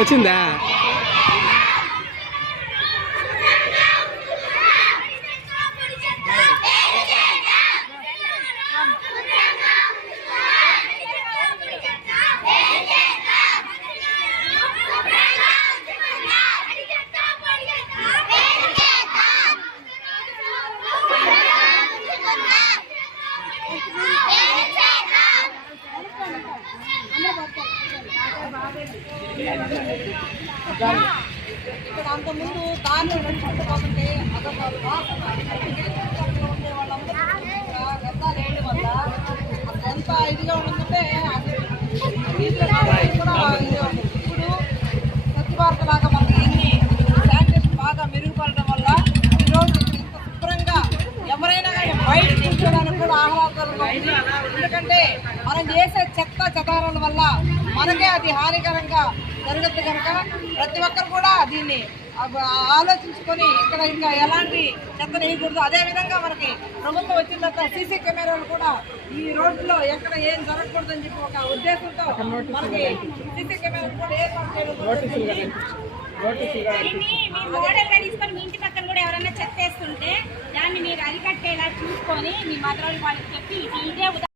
వచ్చిందా? ఇక్కడ అంత దాన్ని నడుచుకుంటూ పోతుంటే అదొక ఉండే వాళ్ళందరూ కూడా వేయడం వల్ల అసలు ఎంత ఇదిగా ఉంటుందంటే అసలు కూడా ఉంటుంది. ఇప్పుడు స్వచ్ఛ లాగా మనకి శానిటేషన్ బాగా మెరుగుపడడం వల్ల ఈరోజు ఇంత శుభ్రంగా ఎవరైనా కానీ బయట కూర్చోడానికి కూడా ఆహ్లాదకరంగా ఉంది ఎందుకంటే మనం చేసే చెత్త చెదారాల వల్ల మనకే అది హానికరంగా జరగద్దు కనుక ప్రతి ఒక్కరు కూడా దీన్ని ఆలోచించుకొని ఇక్కడ ఇంకా ఎలాంటి చెత్త వేయకూడదు. అదే విధంగా మనకి ప్రభుత్వం వచ్చిన తర్వాత సీసీ కెమెరాలు కూడా ఈ రోడ్లో ఎక్కడ ఏం జరగకూడదు అని చెప్పి ఒక ఉద్దేశంతో మనకి సీసీ కెమెరాలు కూడా ఏర్పాటు చేయడం జరుగుతుంది. మీ ఇంటి పక్కన కూడా ఎవరైనా చెత్త వేస్తుంటే దాన్ని మీరు అరికట్టేలా చూసుకొని మీ మదరాలు వాళ్ళకి చెప్పి ఇది ఇదే ఉదాహరణ